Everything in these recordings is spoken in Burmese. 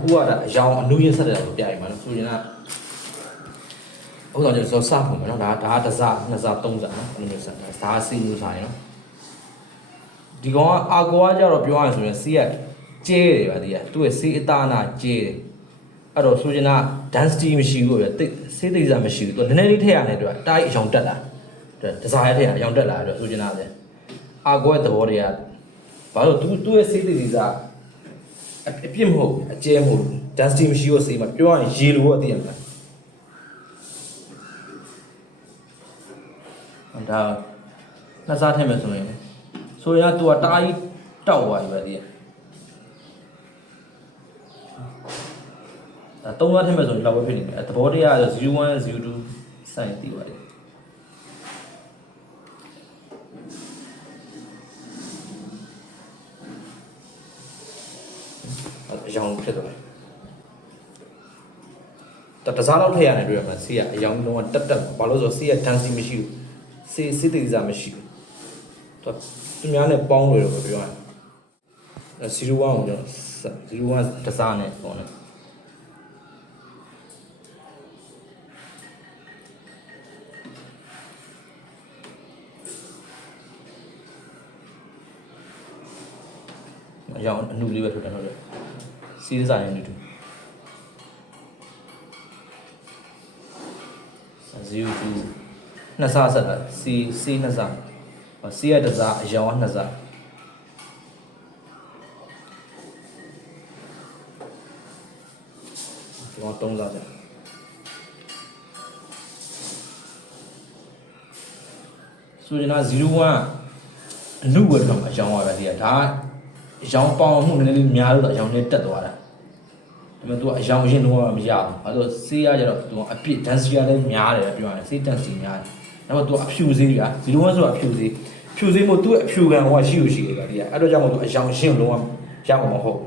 ဟိုကဒါအယောင်အနူးရင်းဆက်တယ်လို့ပြရမှာနော်ဆိုရင်ကဟုတ်တော့ကျွန်တော်စဖို့မယ်နော်ဒါတစားနှစ်စားသုံးစားနော်အဲ့လိုဆက်ဒါစီမျိုးစားရနော်ဒီကောင်ကအာကွာကြတော့ပြောရရင်ဆိုရင်စီးကကျဲတယ်ဗျာဒီကသူ့ရဲ့စီးအသားနာကျဲတယ်အဲ့တော့ဆိုရင်က density မရှိဘူးဗျာတိတ်စေးသိစားမရှိဘူးသူနည်းနည်းလေးထည့်ရတယ်တွေ့တားအယောင်တက်လာတစားရထည့်ရအယောင်တက်လာတော့ဆိုရင်ကဗျာအာကွာသဘောတွေကဘာလို့သူ့ရဲ့စေးသိစားအပြစ်မဟုတ်အကျဲမဟုတ် density မရှိဘူးစေးမှာပြောရရင်ရေလိုတော့သိရမှာဒါနှစ်စားထည့်မယ်ဆိုရင်သူကတားကြီးတောက်သွားပြီပဲဒီသုံးစားထည့်မယ်ဆိုရင်လောက်ပဲဖြစ်နေတယ်သဘောတရားဆို01 02စိုင်းတည်ပါတယ်အယောင်ဖြစ်သွားတယ်တစားလောက်ထည့်ရတယ်တွေ့ရမှာစီးကအယောင်လုံးဝတက်ဘာလို့ဆိုစီးက density မရှိဘူးစေးသိစားမရှိဘူးသူများနဲ့ပေါင်းလို့တော့ပြောရတယ်01ကိုကျွန်တော်01တစားနဲ့ပေါ့နော်အယောင်အနုလေးပဲထုတ်တယ်ဟုတ်တယ်စီးတစားနဲ့တူ02နှစ်စားဆက်တာစီနှစ်စားစီရတစားအယောင်နှစ်စားဒီမှာသုံးစားကြာဆိုရင်01အနုဝတ်တော့အယောင်ပါပဲဒီကဒါအယောင်ပေါင်းမှုနည်းနည်းလေးများလို့တော့အယောင်နဲ့တက်သွားတာဒါပေမဲ့သူကအယောင်ရင်းတော့မရဘူးအဲဆိုစေးရကြတော့သူကအပြစ် density လည်းများတယ်ပြောရတယ်စေး density များတယ်ဒါပေမဲ့သူကအဖြူစေးက01ဆိုတာအဖြူစေးမို့သူ့အဖြူခံဟိုကရှိလို့ရှိတယ်ဗျာဒီကအဲ့တော့ကြောင့်မို့သူအယောင်ရှင်းလုံးဝရမှာမဟုတ်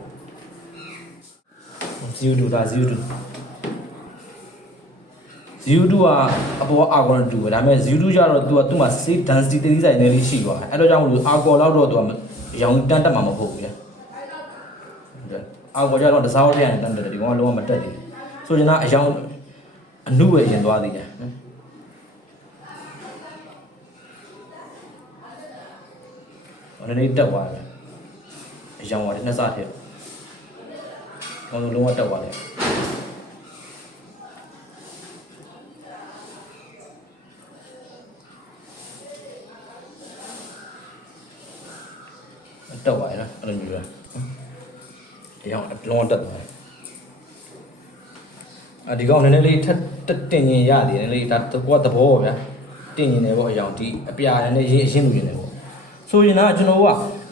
02ကအပေါ်ကအကောနဲ့တူပဲဒါပေမဲ့02ကျတော့သူကသူ့မှာ safe density တတိဆိုင်နေလေးရှိသွားတယ်အဲ့တော့ကြောင့်မို့လို့အကောလောက်တော့သူကအယောင်တန်းတက်မှာမဟုတ်ဘူးဗျာအကောကျတော့တစားဝတ်ရရင်တန်းတက်တယ်ဒီကောင်ကလုံးဝမတက်သေးဘူးဆိုရင်ကအယောင်အနုပဲရင်သွားသေးတယ်နည်းနည်းတက်သွားတယ်အယောင်ပါတယ်နှစ်စားထည့်ကောင်းဆုံးလုံးဝတက်သွားတယ်တက်သွားရနော်အဲ့လိုမျိုးပဲအယောင်လုံးဝတက်သွားတယ်ဒီကောင်နည်းနည်းလေးထက်တင်ရင်ရသေးတယ်နည်းနည်းဒါကွာသဘောပေါ့ဗျာတင်ရင်လည်းပေါ့အယောင်ဒီအပြာနည်းနည်းရင်းလူရင်လည်းပေါ့ဆိုရင်တော့ကျွန်တော်က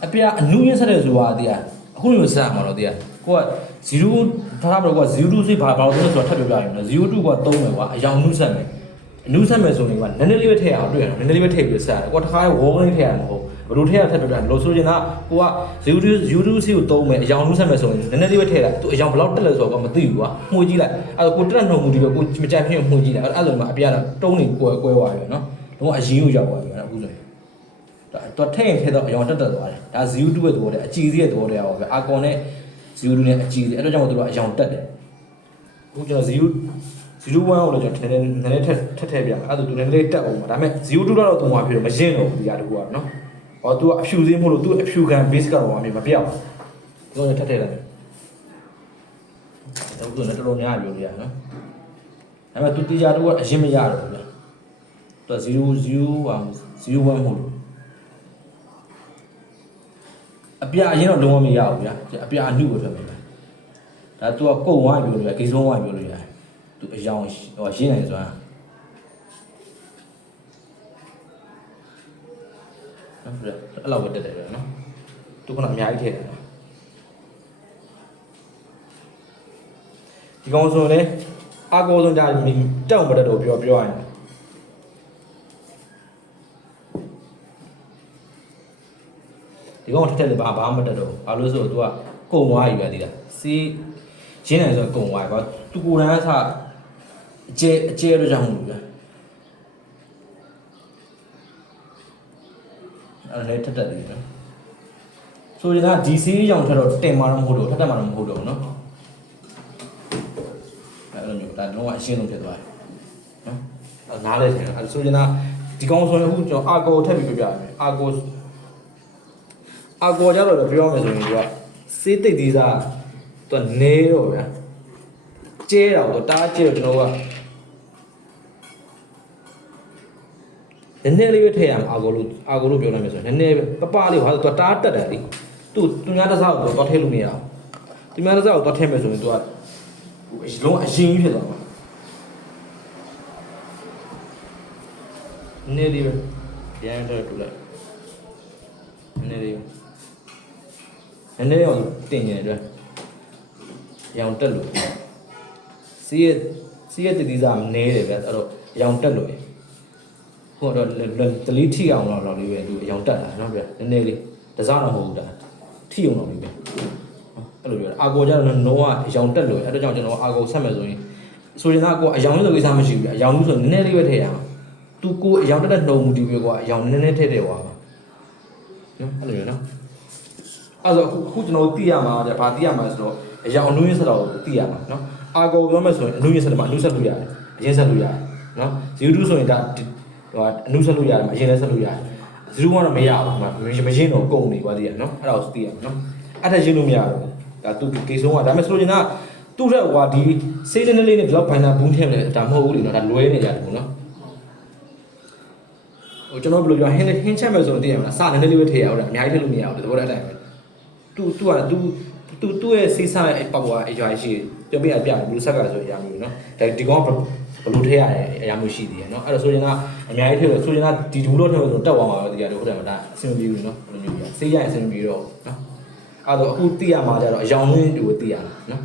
အပြအနုရင်းဆက်တယ်ဆိုတာတရားအခုလိုစမှာတော့တရားကိုက0ထားပါတော့02စိတ်ဘာလို့လဲဆိုတော့ထပ်ပြောပြရင်နော်02က3မယ်ကွာအယောင်နုဆက်မယ်အနုဆက်မယ်ဆိုရင်ကနည်းနည်းလေးပဲထည့်အောင်တွေ့ရအောင်နည်းနည်းလေးပဲထည့်ပြီးဆက်ရတယ်ကိုကတခါဝေါ်လေးထည့်ရမှာမဟုတ်ဘယ်လိုထည့်ရထပ်ပြောပြလို့ဆိုရင်ကကိုက02စိတ်ကို3မယ်အယောင်နုဆက်မယ်ဆိုရင်နည်းနည်းလေးပဲထည့်လိုက်သူအယောင်ဘယ်လောက်တက်လဲဆိုတော့မသိဘူးကွာမှုကြည့်လိုက်အဲ့ကိုတက်နှုံမှုဒီပဲကိုမကြိုက်ဖြစ်မှုကြည့်လိုက်အဲ့လိုမှအပြာတုံးနေကွဲသွားပြီနော်လုံးဝအရင်ကိုရောက်သွားပြီနော်အခုဆိုရင်တော့ထည့်ရင်ထည့်တော့အယောင်တက်သွားတယ်ဒါ02ရဲ့သဘောတည်းအကြည်စီးရဲ့သဘောတည်းပါပဲအာကွန်နဲ့02နဲ့အကြည်စီးအဲ့တော့ကြောင့်တို့ကအယောင်တက်တယ်အခုကျွန်တော်01ကိုတော့ကျွန်တော်နည်းနည်းထပ်ထည့်ပြအဲ့ဒါသူနည်းနည်းတက်အောင်ပါဒါပေမဲ့02တော့သူ့မှာဖြစ်တော့မရင်တော့ဘူးဒီဟာတကူကနော်ဟောသူကအဖြူစင်းမို့လို့သူအဖြူခံ base ကတော့မပြတ်ဘူးသူကထပ်ထည့်လိုက်တော့သူလည်းတော်တော်များပြောလို့ရနော်ဒါပေမဲ့သူတေချာတော့အရင်မရတော့ဘူးဗျာသူက01မို့လို့အပြအရင်တော့လုံးဝမရဘူးဗျာအပြအနုကိုထွက်မယ်ဒါသူကကုတ်ဝိုင်းပြောလို့ရဂိဆုံးဝိုင်းပြောလို့ရတယ်သူအယောင်ဟိုရင်းနိုင်ဆိုတာအဲ့လောက်ပဲတက်တယ်ဗျာနော်သူကအများကြီးထည့်တယ်ဒီကောင်ဆိုရင်အကောဆုံးကြတောက်မတက်တော့ပြောရရင်ဒီကောင်ထက်လည်းဘာမှမတက်တော့ဘာလို့ဆိုတော့ तू ကကုံသွားပြီပဲဒီလားစီးရင်းနိုင်ဆိုကုံသွားပြီကွာ तू ကိုယ်တိုင်ကစအကျဲတော့ကြောင့်မလို့ဗျာအဲ့ဒါလည်းထက်တယ်နော်ဆိုရင်ကဒီစီးရောင်ထက်တော့တင်မှာတော့မဟုတ်တော့ထက်မှာတော့မဟုတ်တော့ဘူးနော် လိုမျိုးဒါလုံးဝအရှင်းဆုံးဖြစ်သွားတယ်နော်နားလဲတယ်ဆိုချင်တာဒီကောင်ဆိုရင်အခုကျွန်တော်အာကောထက်ပြီးပြပြမယ်အာကောကြတော့ပြောမယ်ဆိုရင်သူကစေးတိတ်သေးစားသူကနေတော့ဗျာကျဲတော့တားကျဲတော့ကျွန်တော်ကနည်းနည်းလေးပဲထည့်ရမှာအာကိုလို့ပြောလိုက်မယ်ဆိုရင်နည်းနည်းပပလေးဟာသူတားတက်တယ်လေသူများတစ်စားကိုတော့ထည့်လို့မရဘူးသူများတစ်စားကိုတော့ထည့်မယ်ဆိုရင်သူကလုံးအရင်ကြီးဖြစ်သွားမှာနည်းလေးပဲရမ်းတော့တူလိုက်နည်းလေးအောင်တင်နေတယ်ရောင်တက်လို့စီးရတတိစားနည်းတယ်ဗျအဲ့တော့ရောင်တက်လို့ဟိုတော့တလီထိအောင်တော့လေးပဲသူရောင်တက်တာနော်ဗျနည်းနည်းလေးတစားတော့မဟုတ်ဘူးဒါထိအောင်တော့လေးပဲအဲ့လိုပြောတာအာကိုကြတော့လုံးဝရောင်တက်လို့အဲ့တော့ကြောင့်ကျွန်တော်အာကိုဆက်မယ်ဆိုရင်ဆိုရင်တော့အရောင်လို့ကိစ္စမရှိဘူးအရောင်လို့ဆိုနည်းနည်းလေးပဲထည့်ရမှာသူကိုအရောင်တက်နှုံမှုဒီပဲကွာအရောင်နည်းနည်းထည့်တယ်ကွာနော်အဲ့လိုနော်အဲ့တော့ခုကျွန်တော်သိရမှာဗာသိရမှာဆိုတော့အရောင်အနုရင်းဆက်တော့သိရမှာနော်အာကိုပြောမယ်ဆိုရင်အနုရင်းဆက်တယ်မှာအနုဆက်လို့ရတယ်အရင်ဆက်လို့ရတယ်နော်02ဆိုရင်ဒါဟိုအနုဆက်လို့ရတယ်မှာအရင်လည်းဆက်လို့ရတယ်02ကတော့မရဘူးမှာမရင်တော့ကုန်နေပါသေးရနော်အဲ့ဒါကိုသိရမှာနော်အဲ့ဒါရင်လို့မရတော့ဒါသူကေဆုံးကဒါမဲ့ဆိုရင်ကသူ့ရက်ဟိုဒီစေးလေးနဲ့ဒီလောက်ဘိုင်နာဘူးထည့်တယ်ဒါမဟုတ်ဘူးလေနော်ဒါလွဲနေကြတယ်ပေါ့နော်ဟိုကျွန်တော်ဘယ်လိုပြောဟင်းချက်မယ်ဆိုတော့သိရမှာလားစနည်းနည်းလေးပဲထည့်ရအောင်ဒါအများကြီးထည့်လို့မရဘူးတဘောတဲ့အတိုင်းပဲသူ့ရဲ့စိတ်ဆရဲ့ပေါ့ကွာအရွာရှိပြောပြဘယ်လိုဆက်ကဆိုအရာမျိုးနော်ဒါဒီကောင်ဘယ်လိုထည့်ရအရာမျိုးရှိသေးတယ်နော်အဲ့တော့ဆိုရင်ကအများကြီးထည့်လို့ဆိုရင်ကဒီဒူလို့ထည့်လို့ဆိုတက်သွားမှာပဲဒီကြတော့ဟုတ်တယ်မဒါအဆင်ပြေဘူးနော်ဘယ်လိုမျိုးပြစိတ်ရအဆင်ပြေတော့နော်အဲ့တော့အခုသိရမှာကြတော့အယောင်ရင်းတွေကိုသိရတာနော်